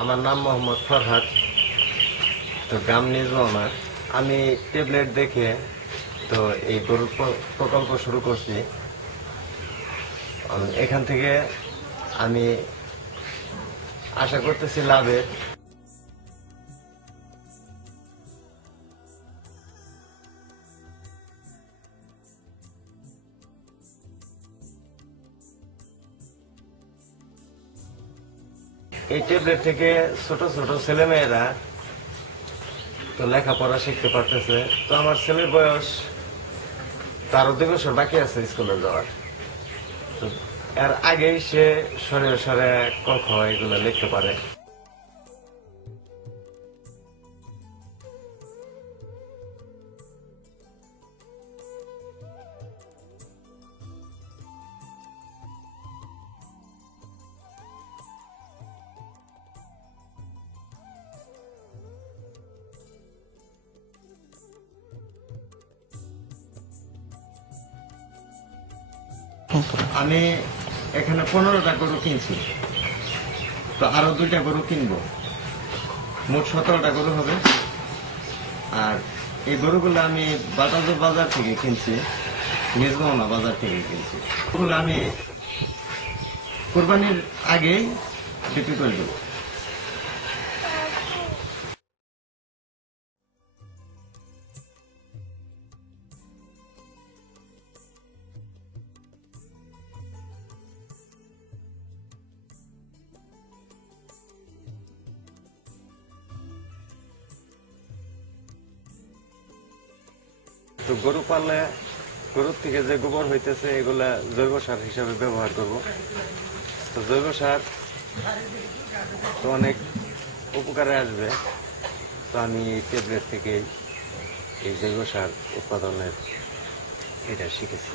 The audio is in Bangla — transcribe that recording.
আমার নাম মোহাম্মদ ফরহাদ, তো গ্রাম নিজমানা। আমি ট্যাবলেট দেখে তো এই গরুর প্রকল্প শুরু করছি। এখান থেকে আমি আশা করতেছি লাভের। এই ট্যাবলেট থেকে ছোট ছোট ছেলেমেয়েরা তো লেখাপড়া শিখতে পারতেছে। তো আমার ছেলের বয়স তারও 2 বছর বাকি আছে স্কুলে যাওয়ার। তো এর আগেই সে সরে সরে ক খ এগুলো লিখতে পারে। আমি এখানে 15টা গরু কিনছি, তো আরো 2টা গরু কিনবো, মোট 17টা গরু হবে। আর এই গরুগুলো আমি বাটাজোর বাজার থেকে কিনছি, নিজমানা বাজার থেকে কিনছি। ওগুলো আমি কোরবানির আগেই বিক্রি করে দেবো। তো গরু পাললে গরুর থেকে যে গোবর হইতেছে এগুলা জৈব সার হিসাবে ব্যবহার করব। তো জৈব সার তো অনেক উপকারে আসবে। তো আমি এই ট্যাবলেট থেকে এই জৈব সার উৎপাদনের এটা শিখেছি।